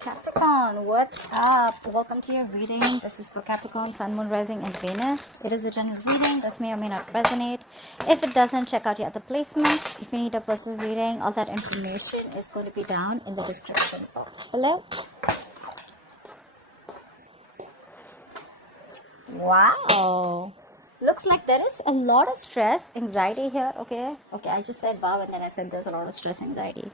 Capricorn, what's up? Welcome to your reading. This is for Capricorn, Sun, Moon, Rising, and Venus. It is a general reading. This may or may not resonate. If it doesn't, check out your other placements. If you need a personal reading, all that information is going to be down in the description box below. Wow. Looks like there is a lot of stress, anxiety here. Okay, I just said wow, and then I said there's a lot of stress, anxiety.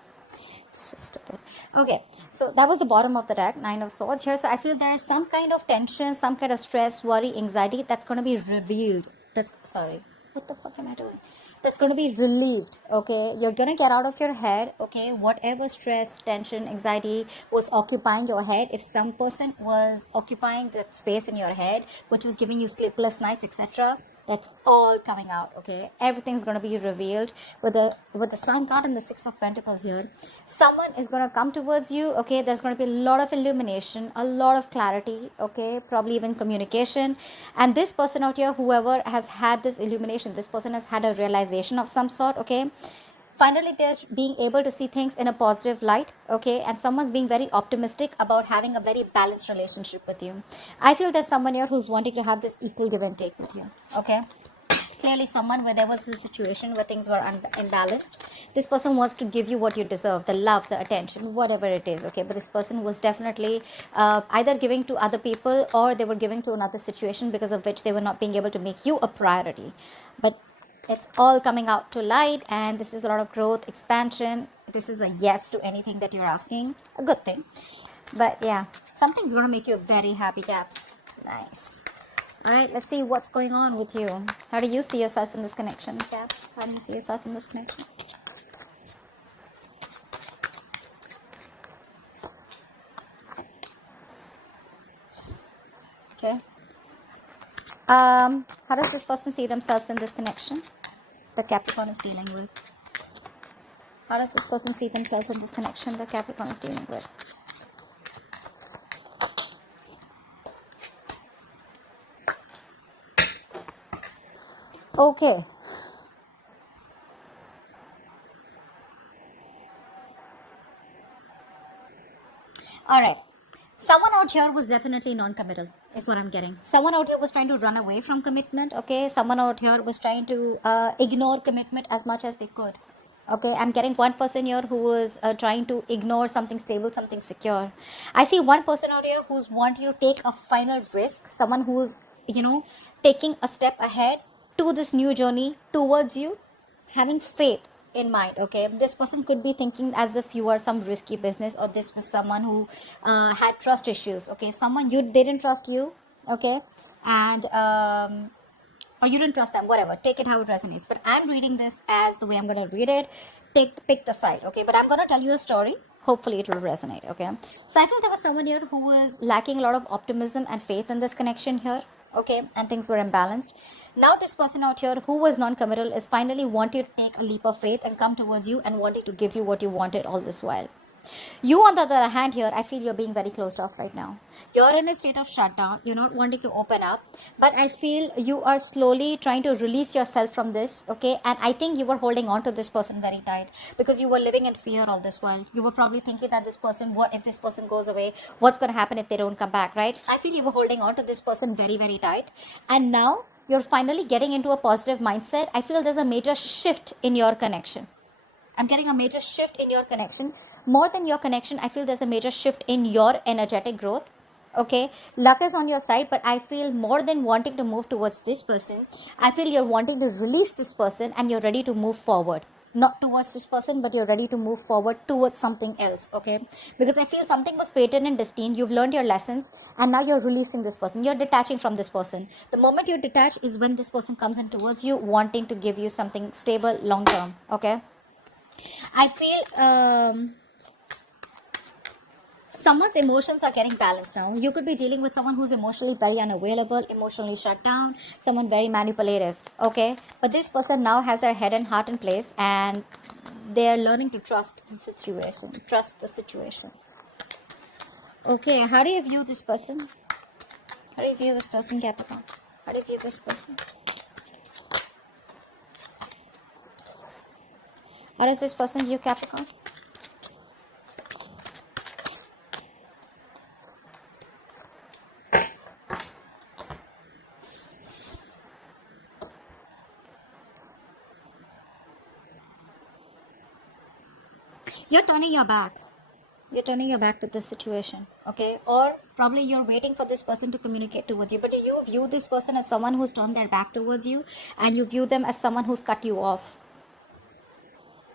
So stupid. Okay, so that was the bottom of the deck, Nine of Swords here. So I feel there is some kind of tension, some kind of stress, worry, anxiety that's going to be revealed. What the fuck am I doing? That's going to be relieved. Okay, you're going to get out of your head. Okay, whatever stress, tension, anxiety was occupying your head, if some person was occupying that space in your head which was giving you sleepless nights, etc., that's all coming out. Okay, everything's going to be revealed with the Sun card and the Six of Pentacles here. Someone is going to come towards you. Okay, there's going to be a lot of illumination, a lot of clarity. Okay, probably even communication. And this person out here, whoever has had this illumination, this person has had a realization of some sort. Okay, finally they're being able to see things in a positive light. Okay, and someone's being very optimistic about having a very balanced relationship with you. I feel there's someone here who's wanting to have this equal give and take with you. Okay, clearly someone where there was a situation where things were imbalanced. This person wants to give you what you deserve, the love, the attention, whatever it is. Okay, but this person was definitely either giving to other people or they were giving to another situation because of which they were not being able to make you a priority. But it's all coming out to light, and this is a lot of growth, expansion. This is a yes to anything that you're asking. A good thing. But yeah, something's going to make you very happy, Caps. Nice. Alright, let's see what's going on with you. How do you see yourself in this connection, Caps? How do you see yourself in this connection? Okay. How does this person see themselves in this connection that Capricorn is dealing with? How does this person see themselves in this connection that Capricorn is dealing with? Okay. Alright. Someone out here was definitely non-committal, is what I'm getting. Someone out here was trying to run away from commitment, okay? Someone out here was trying to ignore commitment as much as they could. Okay, I'm getting one person here who was trying to ignore something stable, something secure. I see one person out here who's wanting to take a final risk. Someone who's, taking a step ahead to this new journey towards you, having faith in mind. Okay, this person could be thinking as if you are some risky business, or this was someone who had trust issues. Okay, someone they didn't trust you. Okay, and or you didn't trust them, whatever, take it how it resonates. But I'm reading this as the way I'm going to read it. Pick the side. Okay, but I'm going to tell you a story. Hopefully it will resonate. Okay, so I feel there was someone here who was lacking a lot of optimism and faith in this connection here. Okay, and things were imbalanced. Now this person out here who was non-committal is finally wanting to take a leap of faith and come towards you and wanting to give you what you wanted all this while. You, on the other hand, here, I feel you're being very closed off right now. You're in a state of shutdown. You're not wanting to open up. But I feel you are slowly trying to release yourself from this, okay? And I think you were holding on to this person very tight because you were living in fear all this while. You were probably thinking that this person, what if this person goes away? What's going to happen if they don't come back, right? I feel you were holding on to this person very, very tight. And now you're finally getting into a positive mindset. I feel there's a major shift in your connection. I'm getting a major shift in your connection. More than your connection, I feel there's a major shift in your energetic growth. Okay, luck is on your side, but I feel more than wanting to move towards this person, I feel you're wanting to release this person and you're ready to move forward. Not towards this person, but you're ready to move forward towards something else. Okay, because I feel something was fated and destined. You've learned your lessons and now you're releasing this person. You're detaching from this person. The moment you detach is when this person comes in towards you, wanting to give you something stable long term. Okay, I feel someone's emotions are getting balanced now. You could be dealing with someone who's emotionally very unavailable, emotionally shut down, someone very manipulative. Okay, but this person now has their head and heart in place and they're learning to trust the situation. Okay, how do you view this person? How do you view this person, Capricorn? How do you view this person? How does this person view Capricorn? You're turning your back. You're turning your back to this situation, okay? Or probably you're waiting for this person to communicate towards you, but you view this person as someone who's turned their back towards you, and you view them as someone who's cut you off.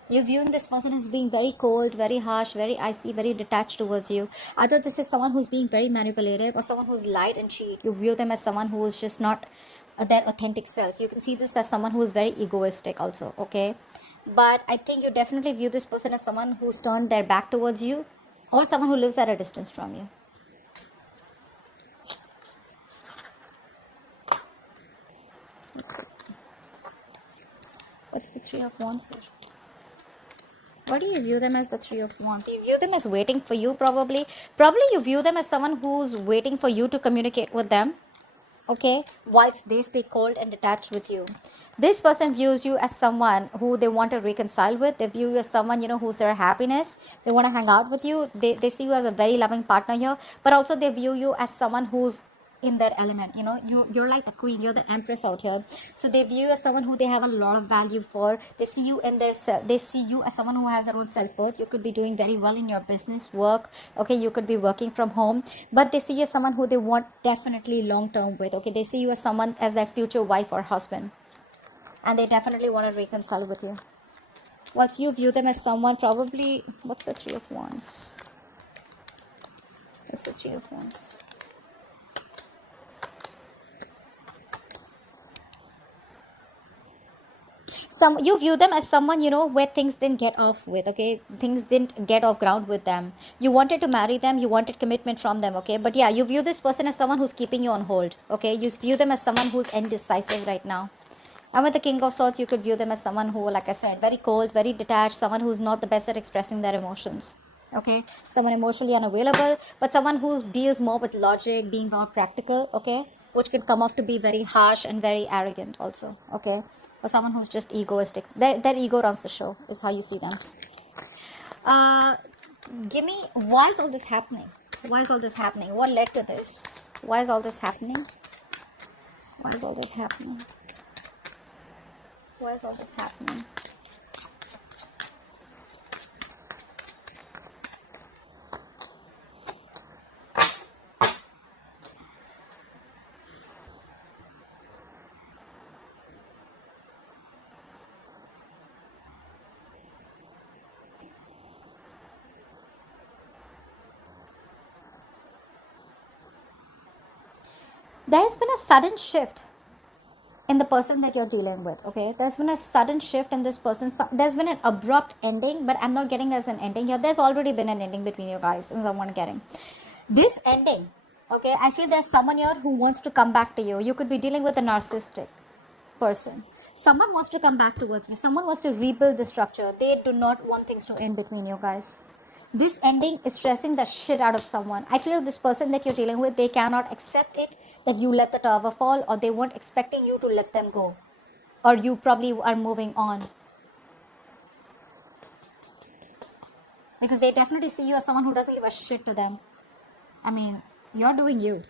You're viewing this person as being very cold, very harsh, very icy, very detached towards you. Either this is someone who's being very manipulative or someone who's lied and cheat. You view them as someone who is just not their authentic self. You can see this as someone who is very egoistic also, okay? But I think you definitely view this person as someone who's turned their back towards you, or someone who lives at a distance from you. What's the Three of Wands here? What do you view them as, the Three of Wands? You view them as waiting for you, probably. Probably you view them as someone who's waiting for you to communicate with them, okay, whilst they stay cold and detached with you. This person views you as someone who they want to reconcile with. They view you as someone, who's their happiness. They want to hang out with you. They see you as a very loving partner here, but also they view you as someone who's in their element. You're like the queen, you're the empress out here. So they view you as someone who they have a lot of value for. They see you in their self. They see you as someone who has their own self-worth. You could be doing very well in your business, work, okay, you could be working from home, but they see you as someone who they want definitely long-term with, okay. They see you as someone as their future wife or husband, and they definitely want to reconcile with you. Whilst you view them as someone, probably, what's the Three of Wands? What's the Three of Wands? You view them as someone, where things didn't get off with, okay. Things didn't get off ground with them. You wanted to marry them, you wanted commitment from them, okay. But yeah, you view this person as someone who's keeping you on hold, okay. You view them as someone who's indecisive right now. And with the King of Swords, you could view them as someone who, like I said, very cold, very detached, someone who's not the best at expressing their emotions, okay. Someone emotionally unavailable, but someone who deals more with logic, being more practical, okay, which can come off to be very harsh and very arrogant also, okay. Or someone who's just egoistic. Their ego runs the show, is how you see them. Give me, why is all this happening? Why is all this happening? What led to this? Why is all this happening? Why is all this happening? Why is all this happening? There's been a sudden shift in the person that you're dealing with, okay. There's been a sudden shift in this person. There's been an abrupt ending, but I'm not getting as an ending here. There's already been an ending between you guys, and someone getting this ending, okay. I feel there's someone here who wants to come back to you. You could be dealing with a narcissistic person. Someone wants to come back towards me. Someone wants to rebuild the structure. They do not want things to end between you guys. This ending is stressing the shit out of someone. I feel this person that you're dealing with, they cannot accept it that you let the tower fall, or they weren't expecting you to let them go, or you probably are moving on, because they definitely see you as someone who doesn't give a shit to them. I mean, you're doing you.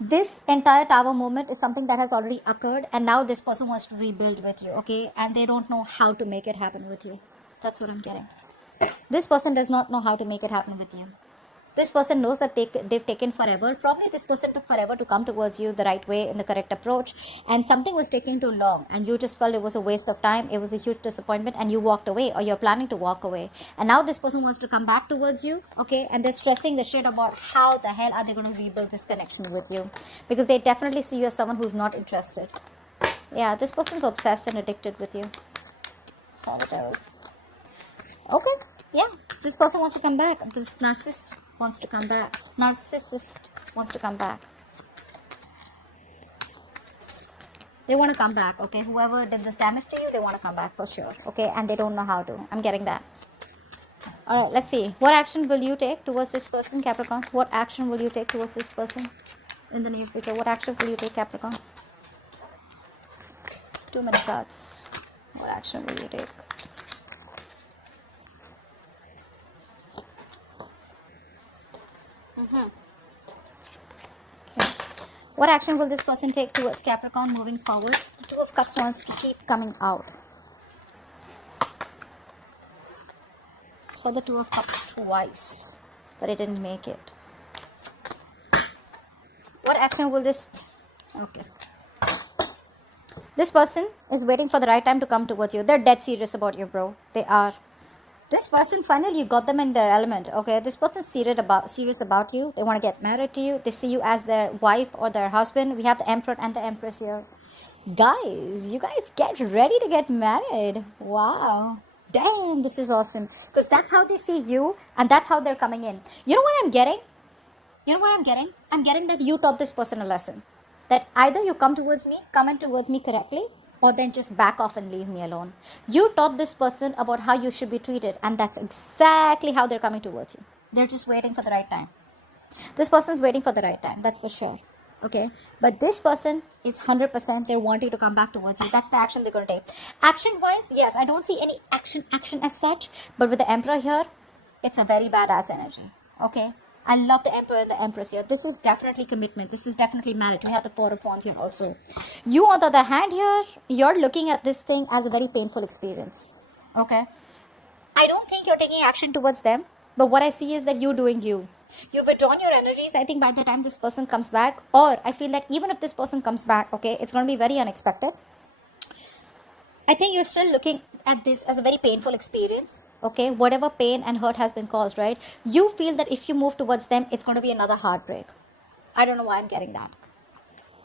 This entire tower moment is something that has already occurred, and now this person wants to rebuild with you, okay, and they don't know how to make it happen with you. That's what I'm getting. This person does not know how to make it happen with you. This person knows that they've taken forever. Probably this person took forever to come towards you the right way, in the correct approach, and something was taking too long, and you just felt it was a waste of time. It was a huge disappointment, and you walked away, or you're planning to walk away. And now this person wants to come back towards you, okay, and they're stressing the shit about how the hell are they going to rebuild this connection with you, because they definitely see you as someone who's not interested. Yeah, this person's obsessed and addicted with you. Sagittarius. Okay, yeah, this person wants to come back. This narcissist wants to come back. Narcissist wants to come back. They want to come back, okay. Whoever did this damage to you, they want to come back for sure, okay, and they don't know how to. I'm getting that. All right, let's see. What action will you take towards this person, Capricorn? What action will you take towards this person in the near future? What action will you take, Capricorn? Too many cards. What action will you take? Okay. What action will this person take towards Capricorn moving forward? The Two of Cups wants to keep coming out. Saw the Two of Cups twice, but it didn't make it. What action will this... Okay. This person is waiting for the right time to come towards you. They're dead serious about you, bro. They are. This person, finally, you got them in their element, okay? This person's serious about you. They want to get married to you. They see you as their wife or their husband. We have the Emperor and the Empress here. Guys, you guys get ready to get married. Wow. Damn, this is awesome. Because that's how they see you, and that's how they're coming in. You know what I'm getting? You know what I'm getting? I'm getting that you taught this person a lesson. That either you come in towards me correctly, or then just back off and leave me alone. You taught this person about how you should be treated, and that's exactly how they're coming towards you. They're just waiting for the right time. This person is waiting for the right time, that's for sure. Okay, but this person is 100%, they're wanting to come back towards you. That's the action they're going to take. Action wise, yes, I don't see any action as such, but with the Emperor here, it's a very badass energy. Okay, I love the Emperor and the Empress here. This is definitely commitment. This is definitely marriage. We have the Four of Wands here also. You, on the other hand here, you're looking at this thing as a very painful experience. Okay, I don't think you're taking action towards them, but what I see is that you doing you. You've withdrawn your energies. I think by the time this person comes back, or I feel that even if this person comes back, okay, it's going to be very unexpected. I think you're still looking at this as a very painful experience. Okay, whatever pain and hurt has been caused, right? You feel that if you move towards them, it's going to be another heartbreak. I don't know why I'm getting that.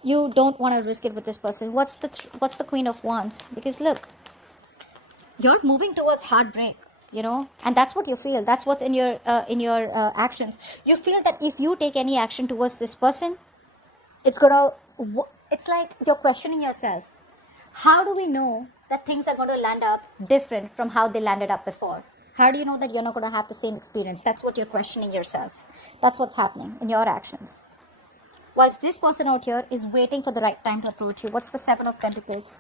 You don't want to risk it with this person. What's the Queen of Wands? Because look, you're moving towards heartbreak. You know, and that's what you feel. That's what's in your actions. You feel that if you take any action towards this person, it's like you're questioning yourself. How do we know that things are going to land up different from how they landed up before? How do you know that you're not going to have the same experience? That's what you're questioning yourself. That's what's happening in your actions. Whilst this person out here is waiting for the right time to approach you. What's the Seven of Pentacles?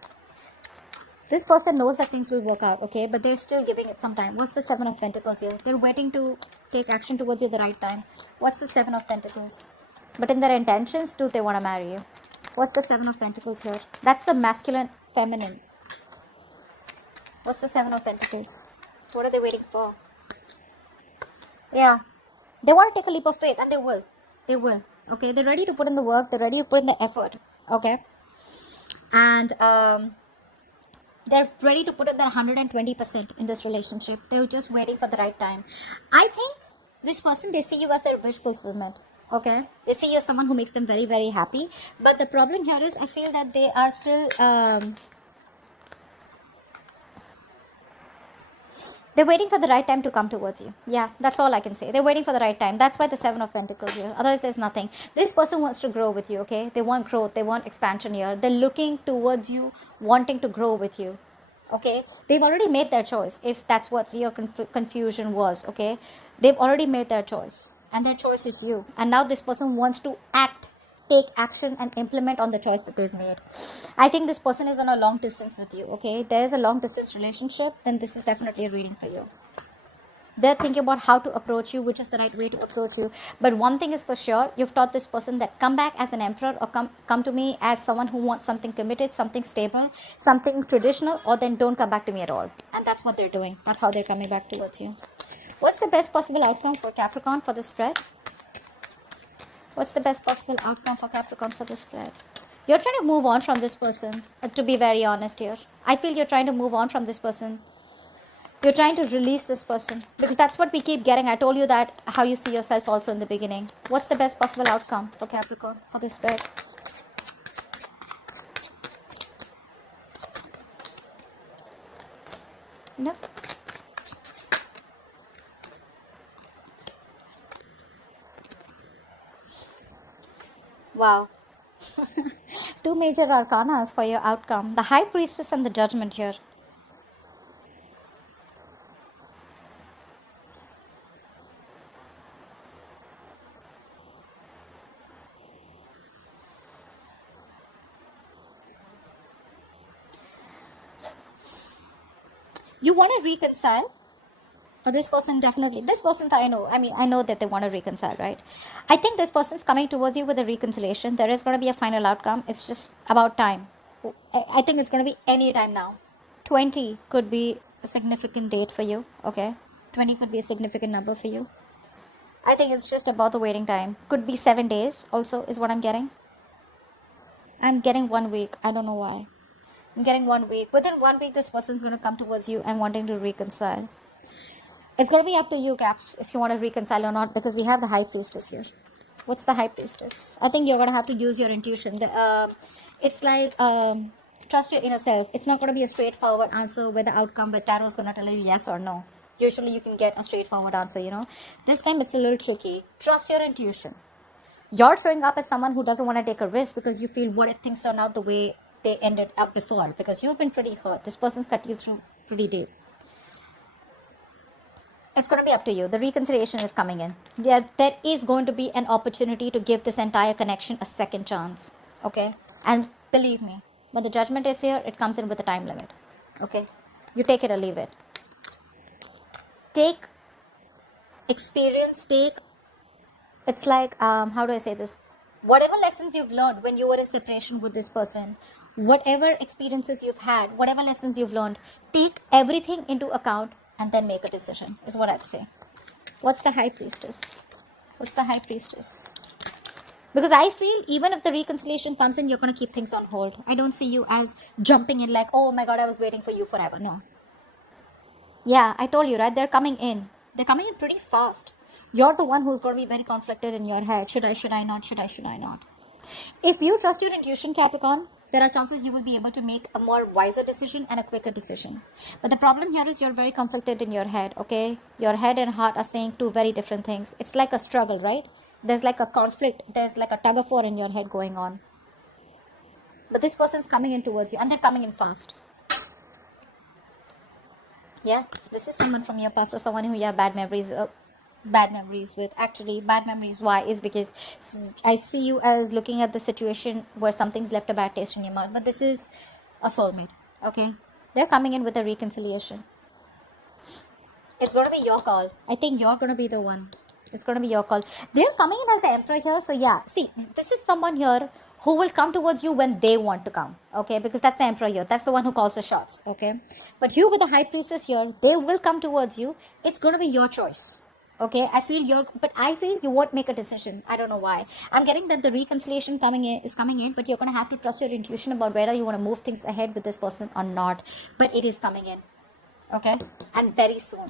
This person knows that things will work out, okay? But they're still giving it some time. What's the Seven of Pentacles here? They're waiting to take action towards you at the right time. What's the Seven of Pentacles? But in their intentions, do they want to marry you? What's the Seven of Pentacles here? That's the masculine, feminine. What's the Seven of Pentacles? What are they waiting for? Yeah. They want to take a leap of faith, and they will. They will, okay? They're ready to put in the work. They're ready to put in the effort, okay? And, they're ready to put in their 120% in this relationship. They're just waiting for the right time. I think this person, they see you as their wish fulfillment. Okay? They see you as someone who makes them very, very happy. But the problem here is I feel that they are still... they're waiting for the right time to come towards you. Yeah, that's all I can say. They're waiting for the right time. That's why the Seven of Pentacles here. Otherwise, there's nothing. This person wants to grow with you, okay? They want growth. They want expansion here. They're looking towards you, wanting to grow with you, okay? They've already made their choice, if that's what your confusion was, okay? They've already made their choice, and their choice is you. And now this person wants to take action and implement on the choice that they've made. I think this person is on a long distance with you, okay? There is a long distance relationship, then this is definitely a reading for you. They're thinking about how to approach you, which is the right way to approach you. But one thing is for sure, you've taught this person that come back as an emperor, or come to me as someone who wants something committed, something stable, something traditional, or then don't come back to me at all. And that's what they're doing. That's how they're coming back towards you. What's the best possible outcome for Capricorn for this spread? What's the best possible outcome for Capricorn for this spread? You're trying to move on from this person, to be very honest here. I feel you're trying to move on from this person. You're trying to release this person, because that's what we keep getting. I told you that how you see yourself also in the beginning. What's the best possible outcome for Capricorn for this spread? No. Wow. Two major arcanas for your outcome. The High Priestess and the Judgment here. You want to reconcile? Or this person definitely, this person I know that they want to reconcile, right? I think this person's coming towards you with a reconciliation. There is going to be a final outcome. It's just about time. I think it's going to be any time now. 20 could be a significant date for you, okay? 20 could be a significant number for you. I think it's just about the waiting time. Could be 7 days also is what I'm getting. I'm getting 1 week. I don't know why. I'm getting 1 week. Within 1 week, this person's going to come towards you and wanting to reconcile. It's going to be up to you, Caps, if you want to reconcile or not, because we have the High Priestess here. What's the High Priestess? I think you're going to have to use your intuition. It's like, trust your inner self. It's not going to be a straightforward answer where the outcome, where tarot is going to tell you yes or no. Usually you can get a straightforward answer, you know. This time it's a little tricky. Trust your intuition. You're showing up as someone who doesn't want to take a risk because you feel, what if things turn out the way they ended up before? Because you've been pretty hurt. This person's cut you through pretty deep. It's going to be up to you. The reconciliation is coming in. There is going to be an opportunity to give this entire connection a second chance. Okay? And believe me, when the judgment is here, it comes in with a time limit. Okay? You take it or leave it. Take experience, it's like, how do I say this? Whatever lessons you've learned when you were in separation with this person, whatever experiences you've had, whatever lessons you've learned, take everything into account and then make a decision, is what I'd say. What's the High Priestess? What's the High Priestess? Because I feel even if the reconciliation comes in, you're going to keep things on hold. I don't see you as jumping in like, oh my God, I was waiting for you forever. No. Yeah, I told you, right? They're coming in. They're coming in pretty fast. You're the one who's going to be very conflicted in your head. Should I not? Should I not? If you trust your intuition, Capricorn, there are chances you will be able to make a more wiser decision and a quicker decision. But the problem here is you're very conflicted in your head, okay? Your head and heart are saying two very different things. It's like a struggle, right? There's like a conflict. There's like a tug of war in your head going on. But this person's coming in towards you and they're coming in fast. Yeah, this is someone from your past or someone who you have bad memories with. Actually, bad memories. Why? Is because I see you as looking at the situation where something's left a bad taste in your mouth. But this is a soulmate. Okay, they're coming in with a reconciliation. It's going to be your call. I think you're going to be the one. It's going to be your call. They're coming in as the Emperor here. So yeah, see, this is someone here who will come towards you when they want to come. Okay, because that's the Emperor here. That's the one who calls the shots. Okay, but you with the High Priestess here, they will come towards you. It's going to be your choice. Okay, I feel you won't make a decision. I don't know why. I'm getting that the reconciliation is coming in, but you're going to have to trust your intuition about whether you want to move things ahead with this person or not. But it is coming in. Okay, and very soon.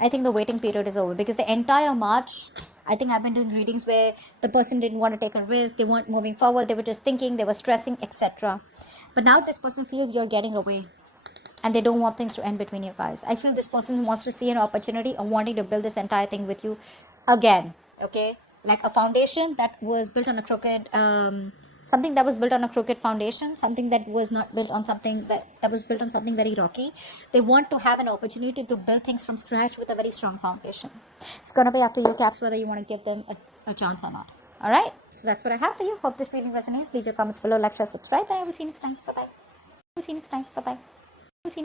I think the waiting period is over because the entire March, I think I've been doing readings where the person didn't want to take a risk. They weren't moving forward. They were just thinking, they were stressing, etc. But now this person feels you're getting away. And they don't want things to end between you guys. I feel this person wants to see an opportunity of wanting to build this entire thing with you again. Okay? Like a foundation that was built on a crooked, something that was built on a crooked foundation, something that was not built on something that was built on something very rocky. They want to have an opportunity to build things from scratch with a very strong foundation. It's going to be up to you, Caps, whether you want to give them a chance or not. Alright? So that's what I have for you. Hope this reading resonates. Leave your comments below, like, share, subscribe, and I will see you next time. Bye-bye.